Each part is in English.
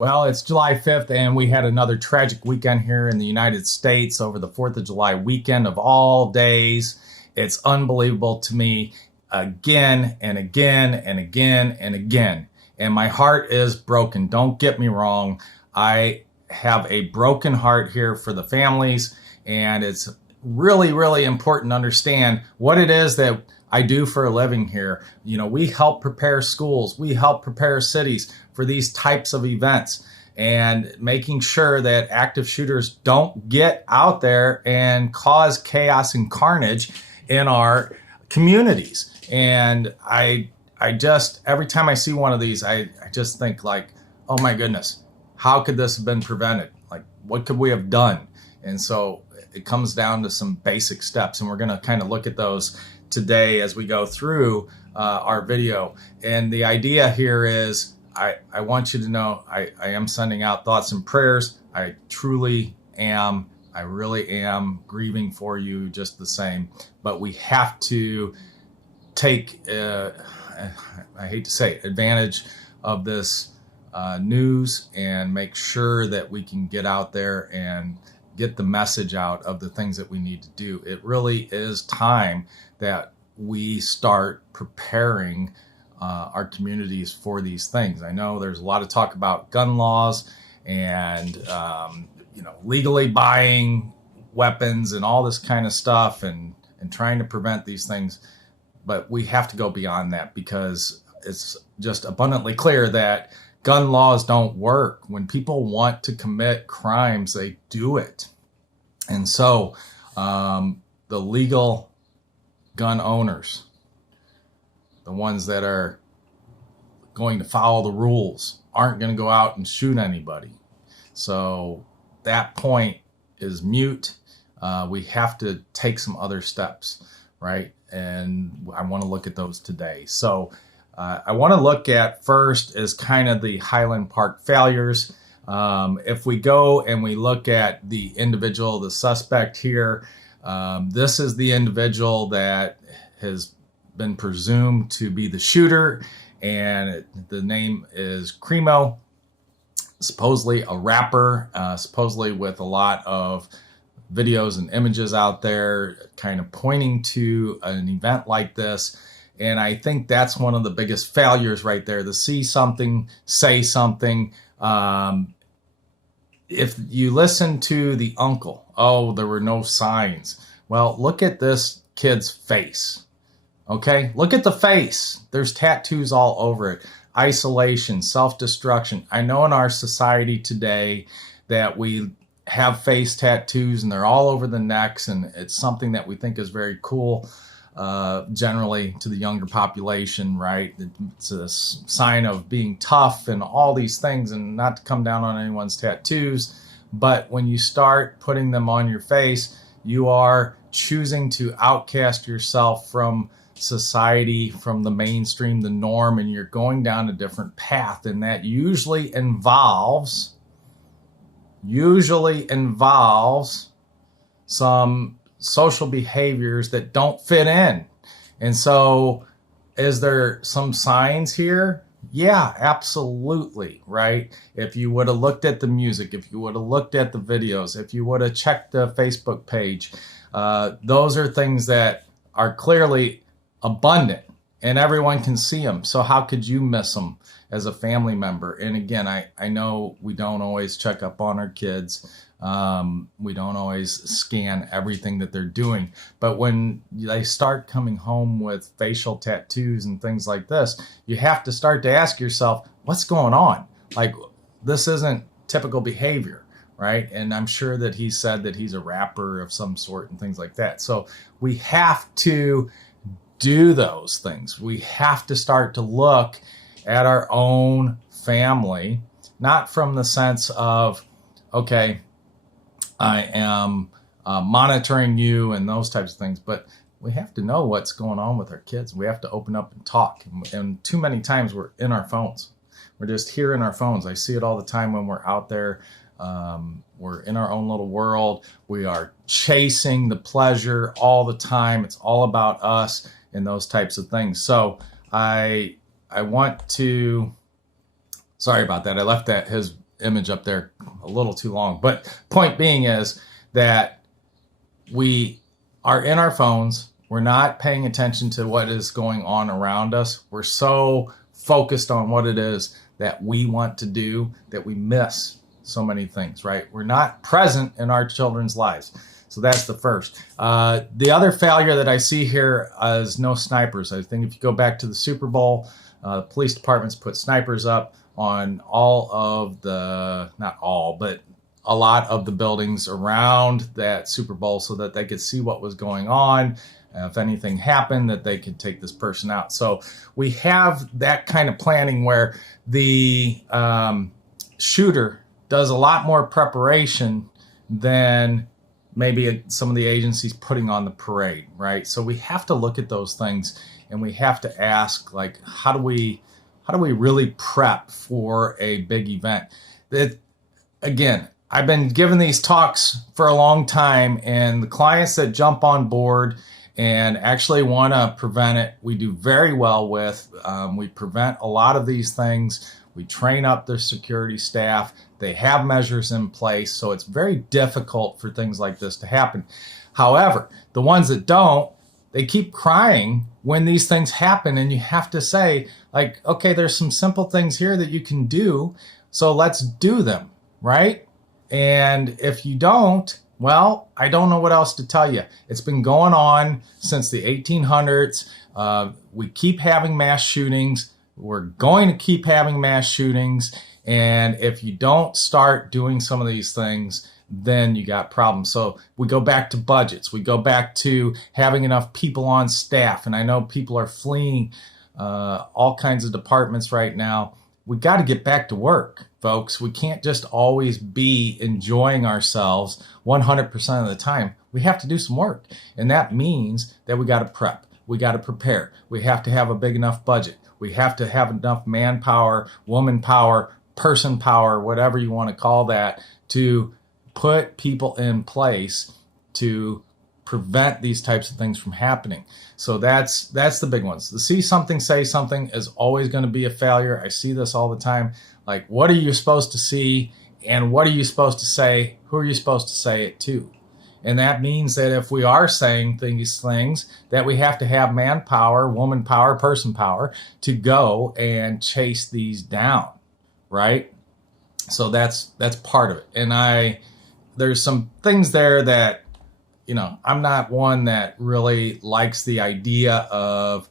Well, it's July 5th, and we had another tragic weekend here in the United States over the 4th of July weekend of all days. It's unbelievable to me again and again and again and again. And my heart is broken. Don't get me wrong. I have a broken heart here for the families, and it's really, really important to understand what it is that I do for a living here. We help prepare schools, we help prepare cities for these types of events, and making sure that active shooters don't get out there and cause chaos and carnage in our communities. And I just, every time I see one of these, I just think like, oh my goodness, how could this have been prevented? Like, what could we have done? And so it comes down to some basic steps, and we're going to kind of look at those today as we go through our video. And the idea here is I want you to know I am sending out thoughts and prayers. I truly am. I really am grieving for you just the same. But we have to take, I hate to say it, advantage of this news and make sure that we can get out there and get the message out of the things that we need to do. It really is time that we start preparing our communities for these things. I know there's a lot of talk about gun laws and legally buying weapons and all this kind of stuff and trying to prevent these things, but we have to go beyond that, because it's just abundantly clear that gun laws don't work. When people want to commit crimes, they do it. And so the legal gun owners, the ones that are going to follow the rules, aren't going to go out and shoot anybody. So that point is mute. We have to take some other steps, right? And I want to look at those today. So I want to look at first is kind of the Highland Park failures. If we go and we look at the individual, the suspect here, this is the individual that has been presumed to be the shooter, and the name is Cremo, supposedly a rapper, supposedly with a lot of videos and images out there kind of pointing to an event like this. And I think that's one of the biggest failures right there, to see something, say something. If you listen to the uncle, oh, there were no signs. Well, look at this kid's face. Okay, look at the face. There's tattoos all over it. Isolation, self-destruction. I know in our society today that we have face tattoos and they're all over the necks, and it's something that we think is very cool, generally to the younger population, right? It's a sign of being tough and all these things, and not to come down on anyone's tattoos. But when you start putting them on your face, you are choosing to outcast yourself from society, from the mainstream, the norm, and you're going down a different path. And that usually involves some social behaviors that don't fit in. And so is there some signs here? Yeah, absolutely, right? If you would have looked at the music, if you would have looked at the videos, if you would have checked the Facebook page, those are things that are clearly abundant and everyone can see them. So how could you miss them as a family member? And again, I know we don't always check up on our kids. We don't always scan everything that they're doing. But when they start coming home with facial tattoos and things like this, you have to start to ask yourself, what's going on? Like, this isn't typical behavior, right? And I'm sure that he said that he's a rapper of some sort and things like that. So we have to do those things. We have to start to look at our own family, not from the sense of, okay, I am monitoring you and those types of things, but we have to know what's going on with our kids. We have to open up and talk. And too many times we're in our phones. We're just here in our phones. I see it all the time when we're out there. We're in our own little world. We are chasing the pleasure all the time. It's all about us and those types of things. So I want to, sorry about that. I left his image up there a little too long. But point being is that we are in our phones. We're not paying attention to what is going on around us. We're so focused on what it is that we want to do that we miss so many things, right? We're not present in our children's lives. So that's the first. The other failure that I see here is no snipers. I think if you go back to the Super Bowl, police departments put snipers up on all of the, not all, but a lot of the buildings around that Super Bowl so that they could see what was going on. If anything happened, that they could take this person out. So we have that kind of planning where the shooter does a lot more preparation than maybe some of the agencies putting on the parade, right? So we have to look at those things and we have to ask, like, how do we really prep for a big event? That, again, I've been giving these talks for a long time, and the clients that jump on board and actually want to prevent it, we do very well with. We prevent a lot of these things. We train up their security staff. They have measures in place, so it's very difficult for things like this to happen. However, the ones that don't, they keep crying when these things happen, and you have to say, like, okay, there's some simple things here that you can do, so let's do them, right? And if you don't, well, I don't know what else to tell you. It's been going on since the 1800s. We keep having mass shootings. We're going to keep having mass shootings. And if you don't start doing some of these things, then you got problems. So we go back to budgets. We go back to having enough people on staff. And I know people are fleeing all kinds of departments right now. We got to get back to work, folks. We can't just always be enjoying ourselves 100% of the time. We have to do some work. And that means that we got to prep. We got to prepare. We have to have a big enough budget. We have to have enough manpower, woman power, person power, whatever you want to call that, to put people in place to prevent these types of things from happening. So that's the big ones. The see something, say something is always going to be a failure. I see this all the time. Like, what are you supposed to see and what are you supposed to say? Who are you supposed to say it to? And that means that if we are saying these things, that we have to have manpower, woman power, person power to go and chase these down, right? So that's part of it. And there's some things there that, I'm not one that really likes the idea of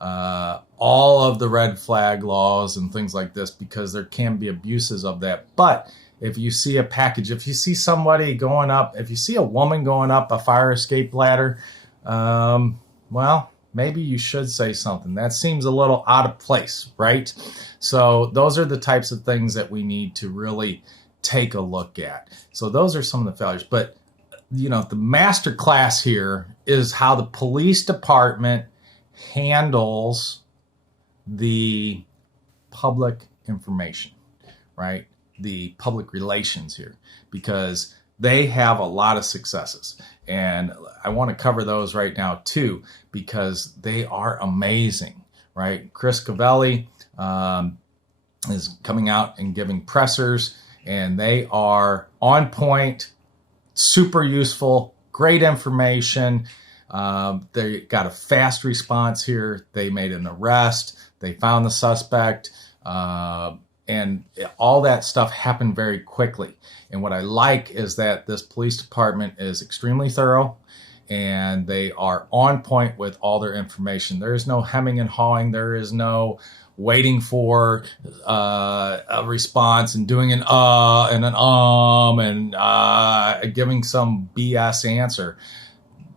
all of the red flag laws and things like this, because there can be abuses of that. But if you see a package, if you see somebody going up, if you see a woman going up a fire escape ladder, well, maybe you should say something. That seems a little out of place, right? So those are the types of things that we need to really take a look at. So those are some of the failures. But, the master class here is how the police department handles the public information, right? The public relations here, because they have a lot of successes. And I want to cover those right now too, because they are amazing, right? Chris Cavelli is coming out and giving pressers, and they are on point, super useful, great information. They got a fast response here. They made an arrest. They found the suspect. And all that stuff happened very quickly. And what I like is that this police department is extremely thorough, and they are on point with all their information. There is no hemming and hawing. There is no waiting for a response and doing an and an and giving some BS answer.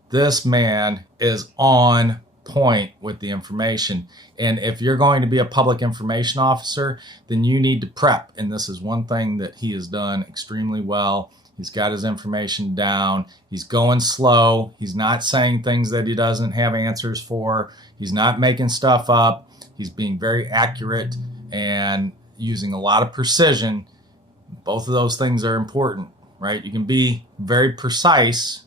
This man is on point with the information. And if you're going to be a public information officer, then you need to prep. And this is one thing that he has done extremely well. He's got his information down. He's going slow. He's not saying things that he doesn't have answers for. He's not making stuff up. He's being very accurate and using a lot of precision. Both of those things are important, right? You can be very precise,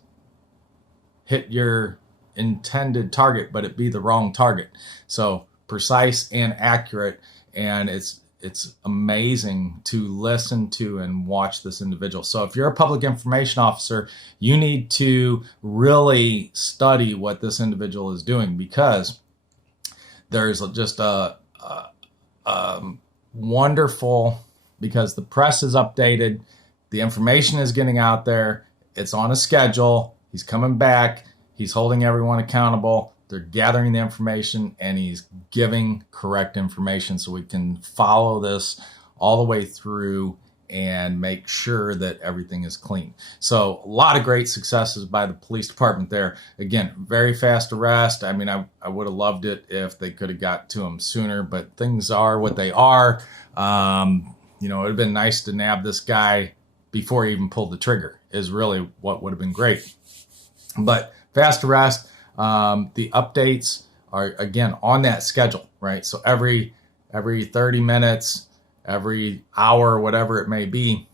hit your intended target, but it be the wrong target. So precise and accurate, and it's it's amazing to listen to and watch this individual. So if you're a public information officer, you need to really study what this individual is doing, because there's just a wonderful, because the press is updated, the information is getting out there, it's on a schedule, he's coming back, he's holding everyone accountable, they're gathering the information, and he's giving correct information so we can follow this all the way through and make sure that everything is clean. So a lot of great successes by the police department there. Again, very fast arrest. I mean, I would have loved it if they could have got to him sooner, but things are what they are. It would have been nice to nab this guy before he even pulled the trigger, is really what would have been great. But fast arrest. The updates are, again, on that schedule, right? So every 30 minutes, every hour, whatever it may be,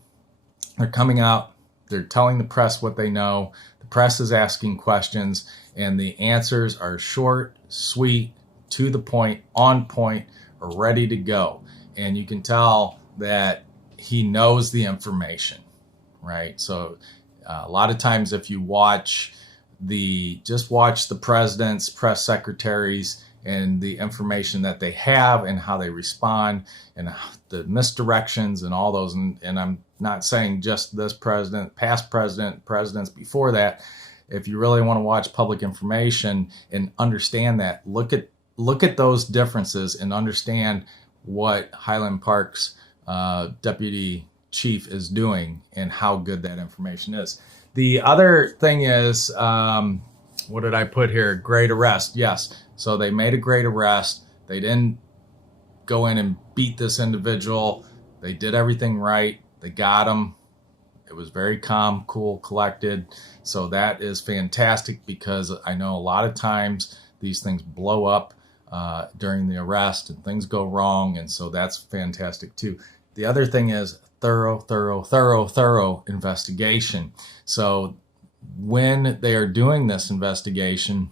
they're coming out, they're telling the press what they know, the press is asking questions, and the answers are short, sweet, to the point, on point, ready to go. And you can tell that he knows the information, right? So a lot of times if you watch the presidents, press secretaries, and the information that they have and how they respond and the misdirections and all those. And I'm not saying just this president, past presidents before that. If you really want to watch public information and understand that, look at those differences and understand what Highland Park's deputy chief is doing and how good that information is. The other thing is, what did I put here? Great arrest. Yes. So they made a great arrest. They didn't go in and beat this individual. They did everything right. They got him. It was very calm, cool, collected. So that is fantastic, because I know a lot of times these things blow up during the arrest and things go wrong. And so that's fantastic too. The other thing is thorough investigation. So when they are doing this investigation,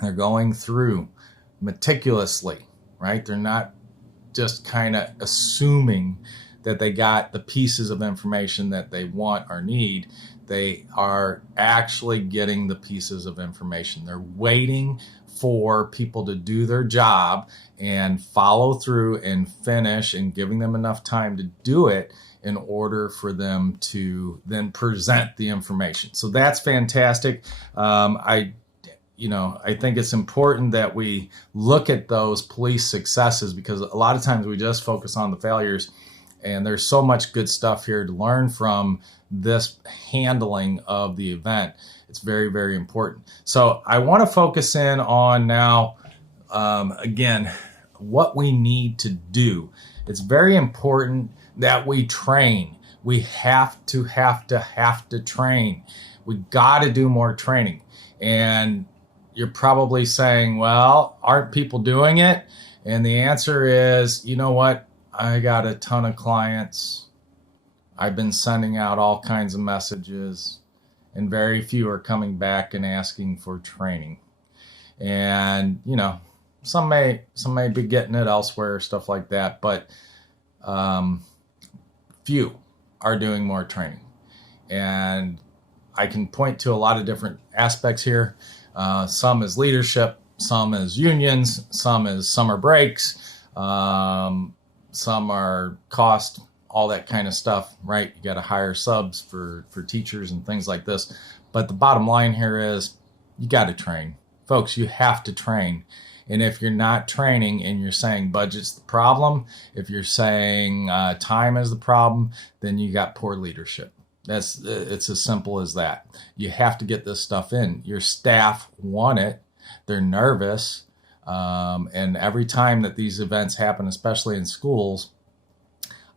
they're going through meticulously, right? They're not just kind of assuming that they got the pieces of information that they want or need. They are actually getting the pieces of information. They're waiting for people to do their job and follow through and finish, and giving them enough time to do it in order for them to then present the information. So that's fantastic. I think it's important that we look at those police successes, because a lot of times we just focus on the failures, and there's so much good stuff here to learn from this handling of the event. It's very, very important. So I want to focus in on now, again, what we need to do. It's very important that we train. We have to train. We got to do more training. And you're probably saying, well, aren't people doing it? And the answer is, you know what? I got a ton of clients. I've been sending out all kinds of messages, and very few are coming back and asking for training. And, some may be getting it elsewhere, stuff like that, but few are doing more training. And I can point to a lot of different aspects here. Some is leadership, some is unions, some is summer breaks, some are cost, all that kind of stuff, right? You got to hire subs for teachers and things like this. But the bottom line here is you got to train. Folks, you have to train. And if you're not training and you're saying budget's the problem, if you're saying time is the problem, then you got poor leadership. It's as simple as that. You have to get this stuff in. Your staff want it. They're nervous. And every time that these events happen, especially in schools,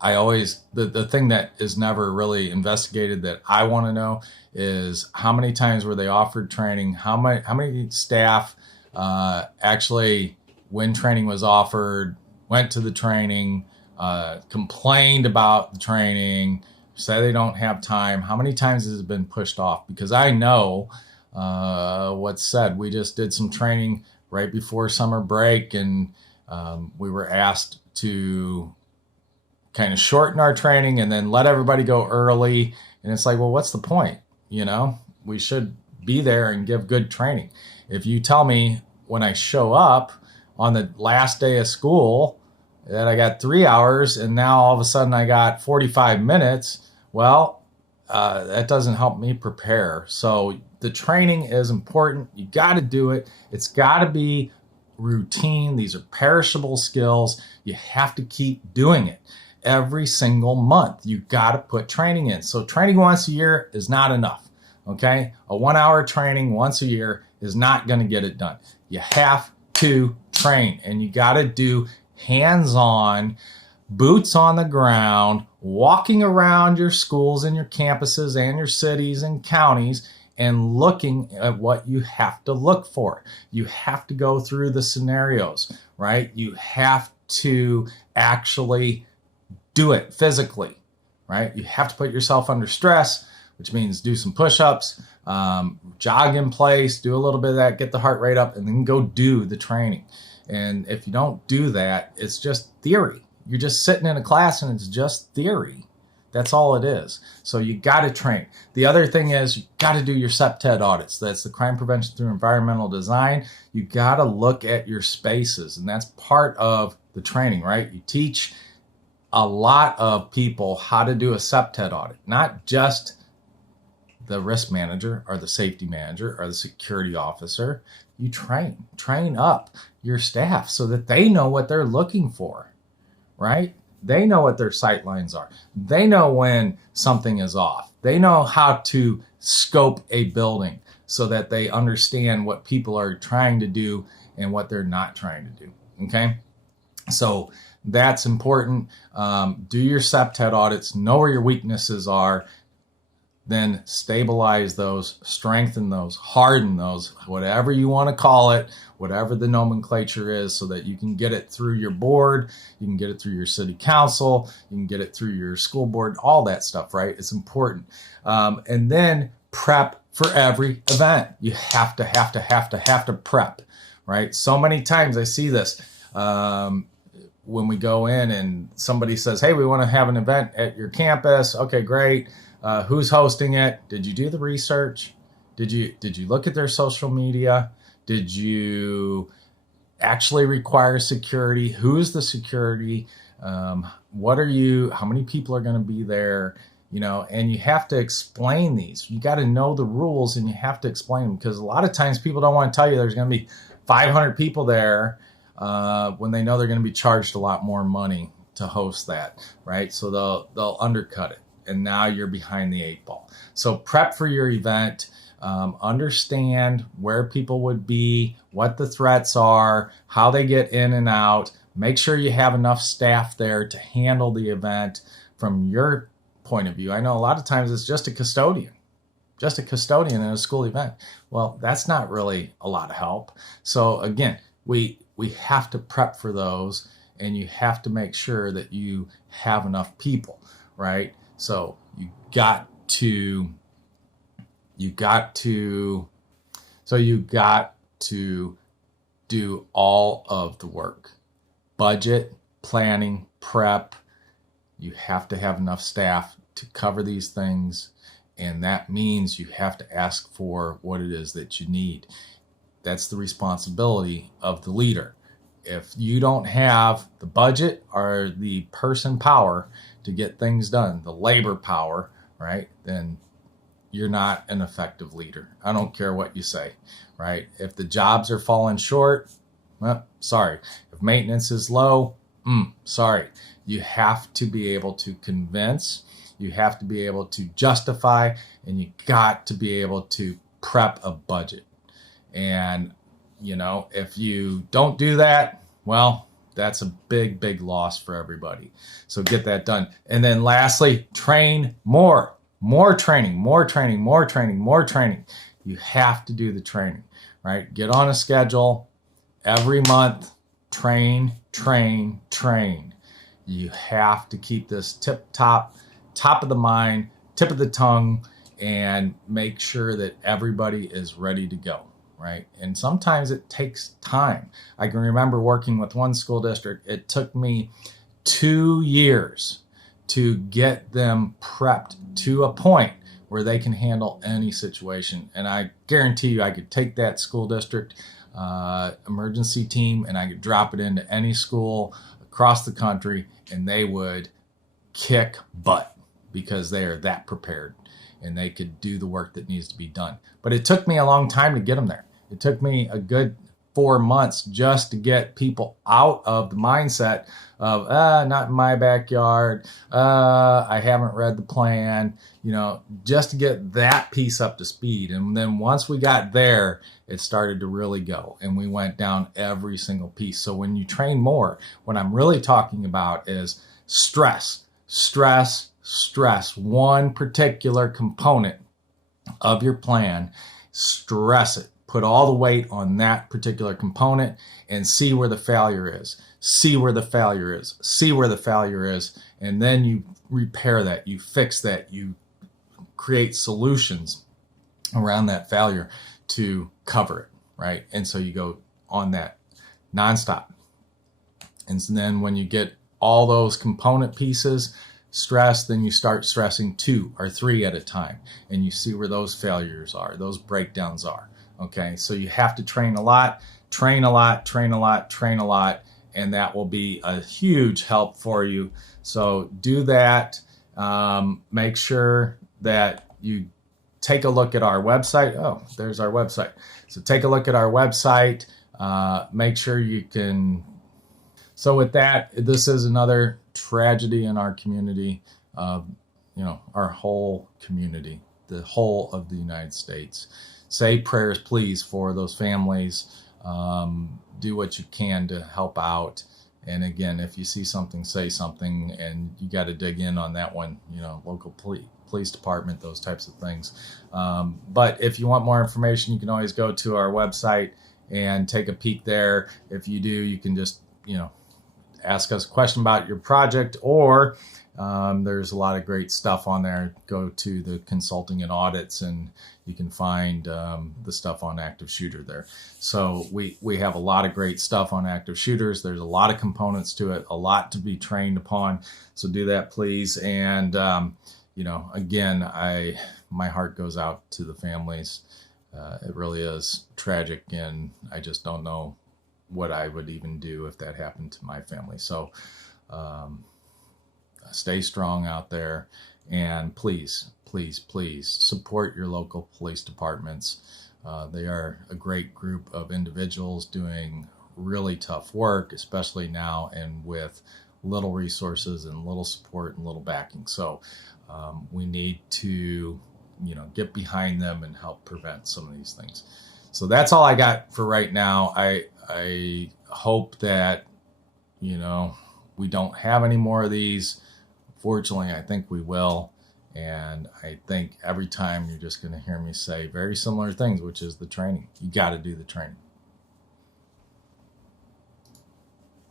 the thing that is never really investigated that I want to know is how many times were they offered training? How many staff actually, when training was offered, went to the training, complained about the training, say they don't have time? How many times has it been pushed off? Because I know what's said. We just did some training right before summer break, and we were asked to kind of shorten our training and then let everybody go early. And it's like, well, what's the point? We should be there and give good training. If you tell me when I show up on the last day of school that I got 3 hours and now all of a sudden I got 45 minutes, well, that doesn't help me prepare. So the training is important. You got to do it. It's got to be routine. These are perishable skills. You have to keep doing it every single month. You got to put training in. So training once a year is not enough. Okay. A 1 hour training once a year is not going to get it done. You have to train, and you got to do hands-on, boots on the ground, walking around your schools and your campuses and your cities and counties and looking at what you have to look for. You have to go through the scenarios, right? You have to actually do it physically, right? You have to put yourself under stress, which means do some push-ups, jog in place, do a little bit of that, get the heart rate up, and then go do the training. And if you don't do that, it's just theory. You're just sitting in a class and it's just theory. That's all it is. So you got to train. The other thing is you got to do your CPTED audits. That's the crime prevention through environmental design. You got to look at your spaces, and that's part of the training, right? You teach a lot of people how to do a CPTED audit, not just the risk manager or the safety manager or the security officer. You train up your staff so that they know what they're looking for, right? They know what their sight lines are. They know when something is off. They know how to scope a building so that they understand what people are trying to do and what they're not trying to do, okay? So that's important. Do your CPTED audits, know where your weaknesses are, then stabilize those, strengthen those, harden those, whatever you want to call it, whatever the nomenclature is, so that you can get it through your board, you can get it through your city council, you can get it through your school board, all that stuff, right? It's important. And then prep for every event. You have to prep, right? So many times I see this when we go in and somebody says, hey, we want to have an event at your campus. Okay, great. Who's hosting it? Did you do the research? Did you look at their social media? Did you actually require security? Who's the security? How many people are going to be there? And you have to explain these. You got to know the rules and you have to explain them, because a lot of times people don't want to tell you there's going to be 500 people there when they know they're going to be charged a lot more money to host that, right? So they'll undercut it. And now you're behind the 8 ball. So prep for your event, understand where people would be, what the threats are, how they get in and out. Make sure you have enough staff there to handle the event from your point of view. I know a lot of times it's just a custodian in a school event. Well, that's not really a lot of help. So again, we have to prep for those, and you have to make sure that you have enough people, right? So you got to do all of the work. Budget, planning, prep. You have to have enough staff to cover these things. And that means you have to ask for what it is that you need. That's the responsibility of the leader. If you don't have the budget or the person power to get things done, the labor power, right, then you're not an effective leader. I don't care what you say, right? If the jobs are falling short, well, sorry. If maintenance is low, sorry. You have to be able to convince, you have to be able to justify, and you got to be able to prep a budget. And, if you don't do that, well, that's a big, big loss for everybody. So get that done. And then lastly, train more training. You have to do the training, right? Get on a schedule every month, train. You have to keep this top of the mind, tip of the tongue, and make sure that everybody is ready to go, right? And sometimes it takes time. I can remember working with one school district. It took me 2 years to get them prepped to a point where they can handle any situation. And I guarantee you, I could take that school district emergency team and I could drop it into any school across the country, and they would kick butt because they are that prepared and they could do the work that needs to be done. But it took me a long time to get them there. It took me a good 4 months just to get people out of the mindset of, not in my backyard, I haven't read the plan, just to get that piece up to speed. And then once we got there, it started to really go, and we went down every single piece. So when you train more, what I'm really talking about is stress. One particular component of your plan, stress it. Put all the weight on that particular component and see where the failure is. And then you repair that, you fix that, you create solutions around that failure to cover it, right? And so you go on that nonstop. And then when you get all those component pieces stressed, then you start stressing 2 or 3 at a time, and you see where those failures are, those breakdowns are. Okay, so you have to train a lot, and that will be a huge help for you. So do that. Make sure that you take a look at our website. Oh, there's our website. So take a look at our website. Make sure you can. So with that, this is another tragedy in our community, our whole community, the whole of the United States. Say prayers, please, for those families. Do what you can to help out. And again, if you see something, say something, and you got to dig in on that one, local police department, those types of things. But if you want more information, you can always go to our website and take a peek there. If you do, you can just, ask us a question about your project, or there's a lot of great stuff on there. Go to the consulting and audits, and you can find the stuff on active shooter there. So we have a lot of great stuff on active shooters. There's a lot of components to it, a lot to be trained upon. So do that, please. And again, my heart goes out to the families. It really is tragic, and I just don't know what I would even do if that happened to my family. So stay strong out there, and please support your local police departments. They are a great group of individuals doing really tough work, especially now and with little resources and little support and little backing. So we need to get behind them and help prevent some of these things. So that's all I got for right now. I hope that, we don't have any more of these. Fortunately, I think we will. And I think every time you're just going to hear me say very similar things, which is the training. You got to do the training.